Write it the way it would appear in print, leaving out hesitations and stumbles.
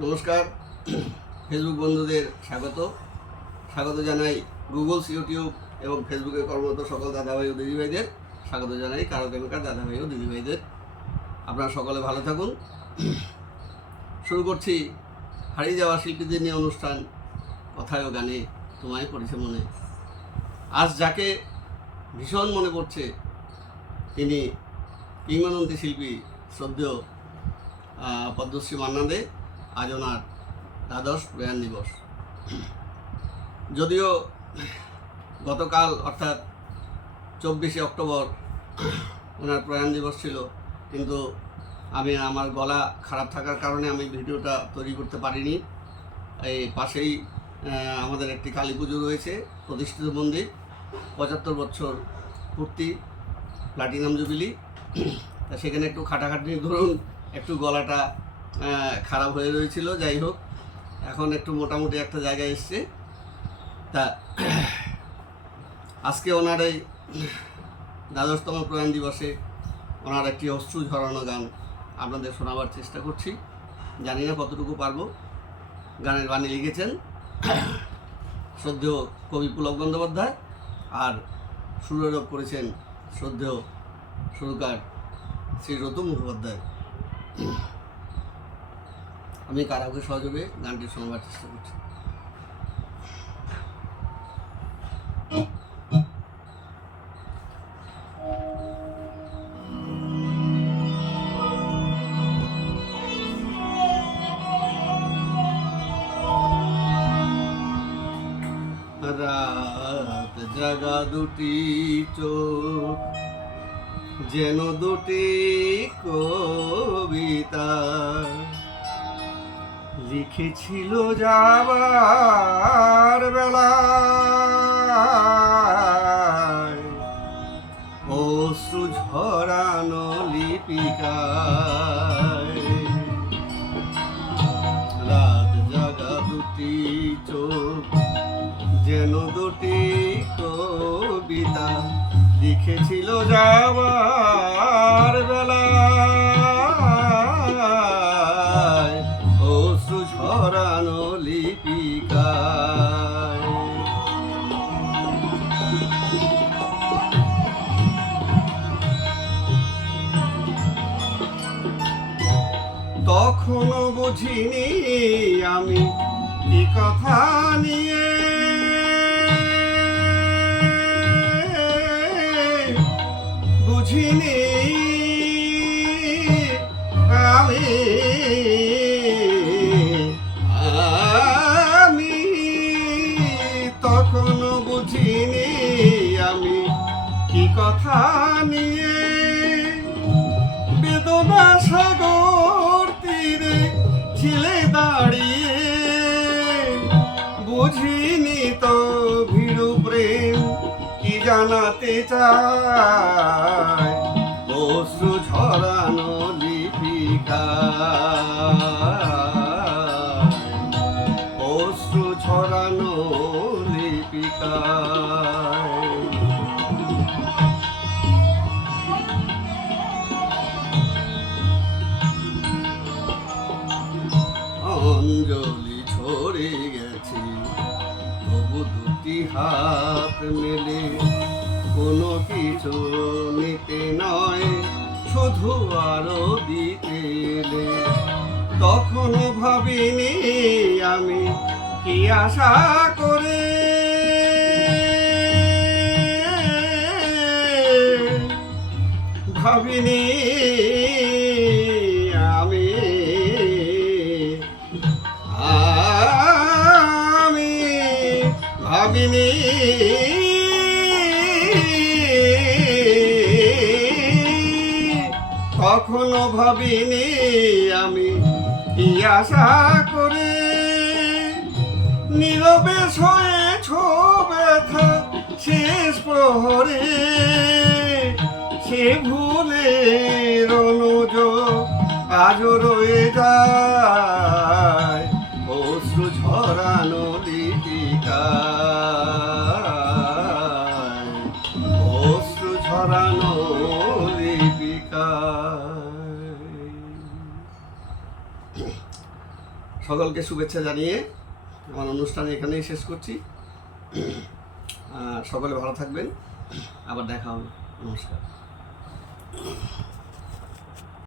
নমস্কার, ফেসবুক বন্ধুদের স্বাগত জানাই। গুগলস, ইউটিউব এবং ফেসবুকে কর্মরত সকল দাদাভাই ও দিদিভাইদের স্বাগত জানাই। কারকেমিকার দাদাভাই ও দিদিভাইদের, আপনারা সকলে ভালো থাকুন। শুরু করছি হারিয়ে যাওয়া শিল্পীদের নিয়ে অনুষ্ঠান কথায় ও গানে তোমায় পড়েছে মনে। আজ যাকে ভীষণ মনে পড়ছে তিনি কিংবদন্তি শিল্পী শ্রদ্ধেয় পদ্মশ্রী মান্না দে। আজ ওনার দ্বাদশ প্রয়াণ দিবস। যদিও গতকাল অর্থাৎ 24শে অক্টোবর ওনার প্রয়াণ দিবস ছিল, কিন্তু আমি আমার গলা খারাপ থাকার কারণে আমি ভিডিওটা তৈরি করতে পারিনি। এই পাশেই আমাদের একটি কালী পুজো রয়েছে, প্রতিষ্ঠিত মন্দির, 75 বছর পূর্তি, প্লাটিনাম জুবিলি। তা সেখানে একটু খাটাখাটনির ধরুন একটু গলাটা খারাপ হয়ে রয়েছিল। যাই হোক, এখন একটু মোটামুটি একটা জায়গায় এসছে। তা আজকে ওনার এই দ্বাদশতম প্রয়াণ দিবসে ওনার একটি অশ্রু ঝরানো গান আপনাদের শোনাবার চেষ্টা করছি। জানি না কতটুকু পারবো। গানের বাণী লিখেছেন শ্রদ্ধেয় কবি পুলক বন্দ্যোপাধ্যায়, আর সুরারোপ করেছেন শ্রদ্ধেয় সুরকার শ্রী রতু মুখোপাধ্যায়। আমি কারাওকে সহযোগে গানটি শোনাবার চেষ্টা করছি। রাত জাগা দুটি চোখ যেন দুটি কবিতা লিখেছিল যাবার বেলায়, অশ্রু ঝরানো লিপিকায়। রাত জাগা দুটি চোখ যেন দুটি কবিতা লিখেছিল যাবার বেলায়, অশ্রু ঝরানো লিপিকায়। তখনও বুঝিনি আমি কি কথা নিয়ে বুঝিনি আমি তখনও বুঝিনি আমি কি কথা নিয়ে। বেদনা সাগর তীরে ছিলে দাঁড়িয়ে বুঝিনি তো ভীরু প্রেম কি জানাতে চায়, অশ্রু ঝরানো লিপিকায়, অশ্রু ঝরানো লিপিকায়। অঞ্জলি ছড়ে গেছে তবু দুটি হাত মেলে, কোনো কিছু নিতে নয় শুধু আরো দিতে এলে। তখনও ভাবিনি আমি কি আশা করে, ভাবিনি আমি ভাবিনি কখনো ভাবিনি আমি কি আশা করে। নীরবে সয়েছ ব্যথা শেষ প্রহরে, সে ভুলের অনুযোগ আজও রয়ে যায়, অশ্রু ঝরানো লিপিকায়, অশ্রু ঝরানো লিপিকায়। সকলকে শুভেচ্ছা জানিয়ে আমার অনুষ্ঠান এখানেই শেষ করছি। সকলে ভালো থাকবেন, আবার দেখা হবে। নমস্কার।